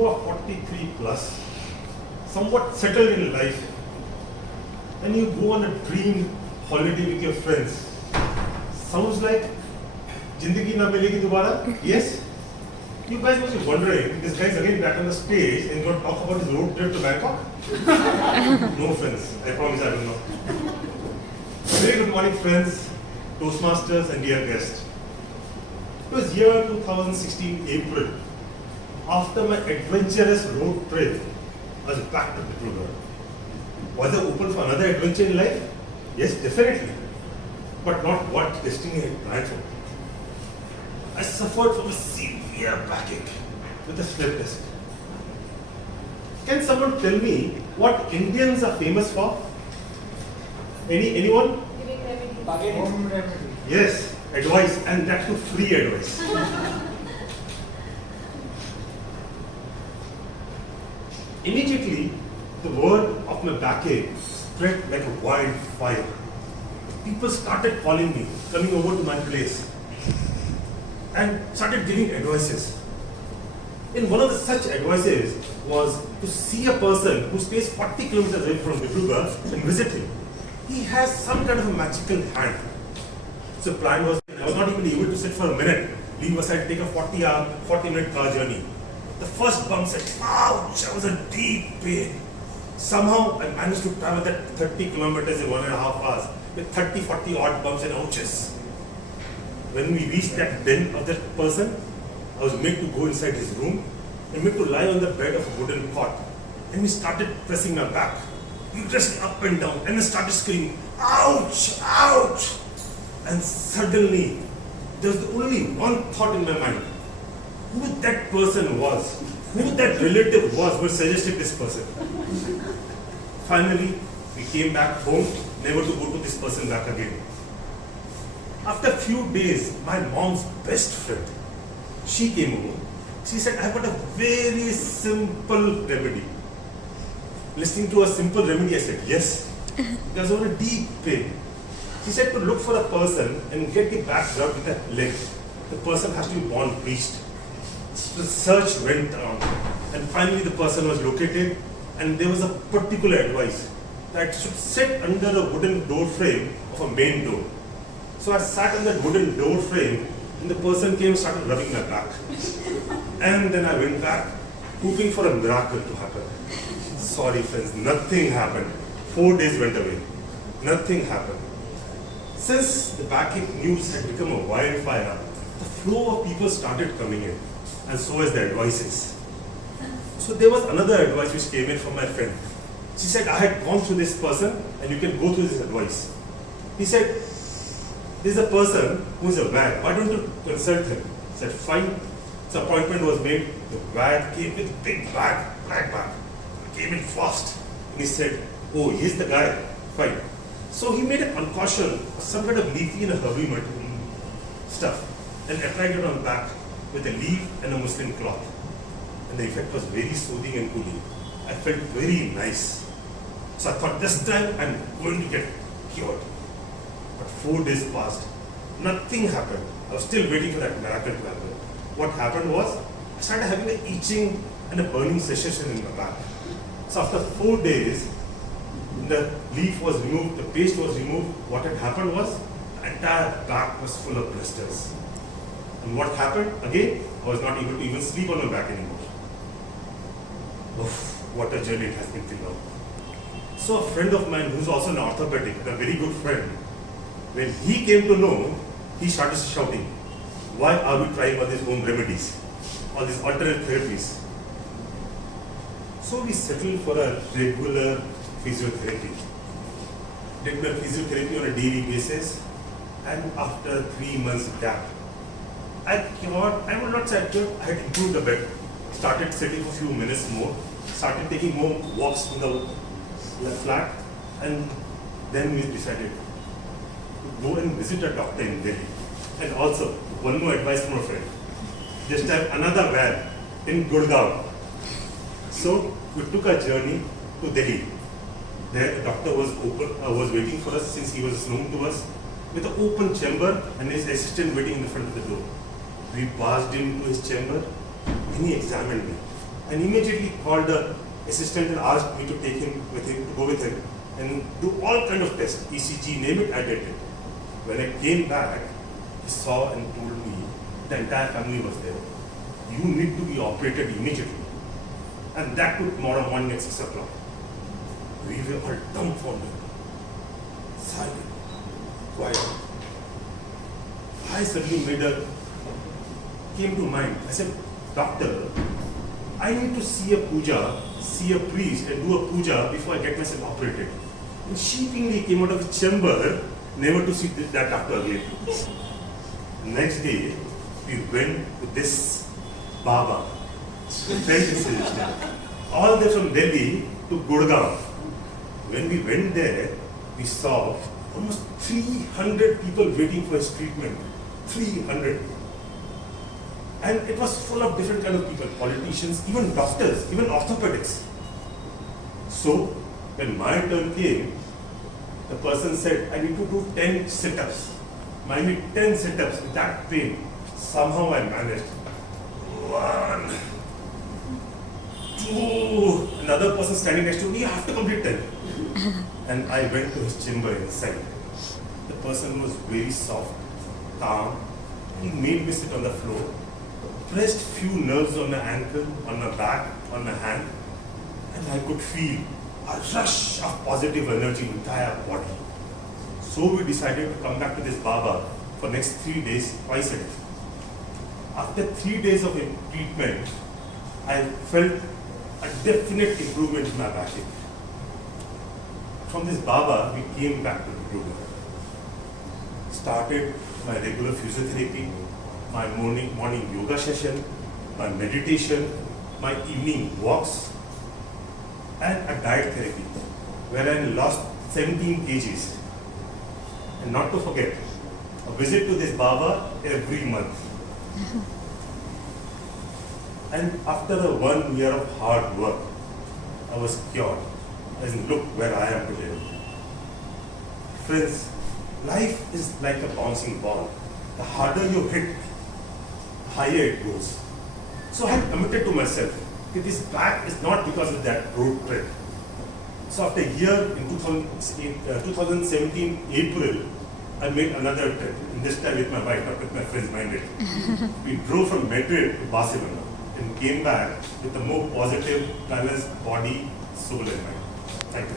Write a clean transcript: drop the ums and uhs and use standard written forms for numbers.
you are 43 plus, somewhat settled in life, and you go on a dream holiday with your friends. Sounds like Jindagi na milegi dobara? Yes? You guys must be wondering, this guy's again back on the stage and going to talk about his road trip to Bangkok? No offense, I promise I will not. Very good morning, friends, Toastmasters and dear guests. It was year 2016 April. After my adventurous road trip, I was back to Dibrugarh. Was I open for another adventure in life? Yes, definitely. But not what destiny had planned for me. I suffered from a severe backache with a slip disc. Can someone tell me what Indians are famous for? Anyone? Home remedy. Yes, advice, and that too free advice. Immediately, the word of my backache spread like a wildfire. People started calling me, coming over to my place, and started giving advices. In one of the such advices was to see a person who stays 40 kilometers away from Dibrugarh and visit him. He has some kind of a magical hand. So plan was, I was not even able to sit for a minute, leave aside, take a 40-minute car journey. The first bump said, ouch, I was a deep pain. Somehow I managed to travel that 30 kilometers in 1.5 hours with 30-40 odd bumps and ouches. When we reached that den of that person, I was made to go inside his room and made to lie on the bed of a wooden cot. And we started pressing my back, vigorously up and down, and I started screaming, ouch, ouch. And suddenly, there was only one thought in my mind. Who that person was, who that relative was who suggested this person. Finally, we came back home, never to go to this person back again. After a few days, my mom's best friend, she came over. She said, I've got a very simple remedy. Listening to a simple remedy, I said, yes. Because I was a deep pain. She said to look for a person and get the back rubbed with a leg. The person has to be born breached. The search went on, and finally the person was located, and there was a particular advice that should sit under a wooden door frame of a main door. So I sat on that wooden door frame, and the person came and started rubbing my back. And then I went back, hoping for a miracle to happen. Sorry friends, nothing happened. 4 days went away. Nothing happened. Since the backache news had become a wildfire, the flow of people started coming in, and so has the advices. So there was another advice which came in from my friend. She said, I had gone through this person, and you can go through this advice. He said, there's a person who is a wag. Why don't you consult him? I said, fine. So appointment was made. The wag came with a big bag, black bag. Came in fast. And he said, oh, he's the guy. Fine. So he made a concoction, some kind of leafy and a herbal stuff, and applied it on back with a leaf and a muslin cloth. And the effect was very soothing and cooling. I felt very nice. So I thought, this time I'm going to get cured. But 4 days passed. Nothing happened. I was still waiting for that miracle to happen. What happened was, I started having an itching and a burning sensation in my back. So after 4 days, the leaf was removed, the paste was removed. What had happened was, the entire back was full of blisters. And what happened? Again, I was not able to even sleep on my back anymore. Oof, what a journey it has been till now. So a friend of mine who's also an orthopedic, a very good friend, when he came to know, he started shouting, why are we trying all these home remedies, all these alternate therapies? So we settled for a regular physiotherapy. Did my physiotherapy on a daily basis, and after 3 months gap, I would not say I had improved a bit. Started sitting for a few minutes more, started taking more walks in the flat, and then we decided to go and visit a doctor in Delhi. And also, one more advice from a friend. This time another van in Gurgaon. So we took a journey to Delhi. There the doctor was waiting for us since he was known to us with an open chamber and his assistant waiting in the front of the door. We barged into his chamber and he examined me. and immediately called the assistant and asked me to take him with him, to go with him and do all kind of tests, ECG, name it, I did it. When I came back, he saw and told me the entire family was there. You need to be operated immediately. And that took tomorrow morning at 6 o'clock. We were all dumbfounded, silent, quiet. I suddenly came to mind. I said, doctor, I need to see a puja, see a priest and do a puja before I get myself operated. And sheepishly came out of the chamber, never to see that doctor again. Next day, we went to this Baba, French institution, all the way from Delhi to Gurgaon. When we went there, we saw almost 300 people waiting for his treatment. 300. And it was full of different kind of people, politicians, even doctors, even orthopedics. So, when my turn came, the person said, I need to do 10 sit-ups. I need 10 sit-ups with that pain. Somehow I managed. 1, 2. Another person standing next to me, you have to complete 10. And I went to his chamber inside. The person was very soft, calm. He made me sit on the floor, pressed few nerves on my ankle, on my back, on my hand, and I could feel a rush of positive energy in the entire body. So we decided to come back to this Baba for next 3 days, twice a day. After 3 days of treatment, I felt a definite improvement in my backache. From this Baba, we came back to the program. Started my regular physiotherapy, my morning yoga session, my meditation, my evening walks, and a diet therapy, where I lost 17 kgs. And not to forget, a visit to this Baba every month. And after 1 year of hard work, I was cured. And look where I am today. Friends, life is like a bouncing ball. The harder you hit, the higher it goes. So I committed to myself that this back is not because of that road trip. So after a year, in 2017 April, I made another trip, and this time with my wife, not with my friends minded. We drove from Madrid to Barcelona and came back with a more positive, balanced body, soul and mind. Thank you.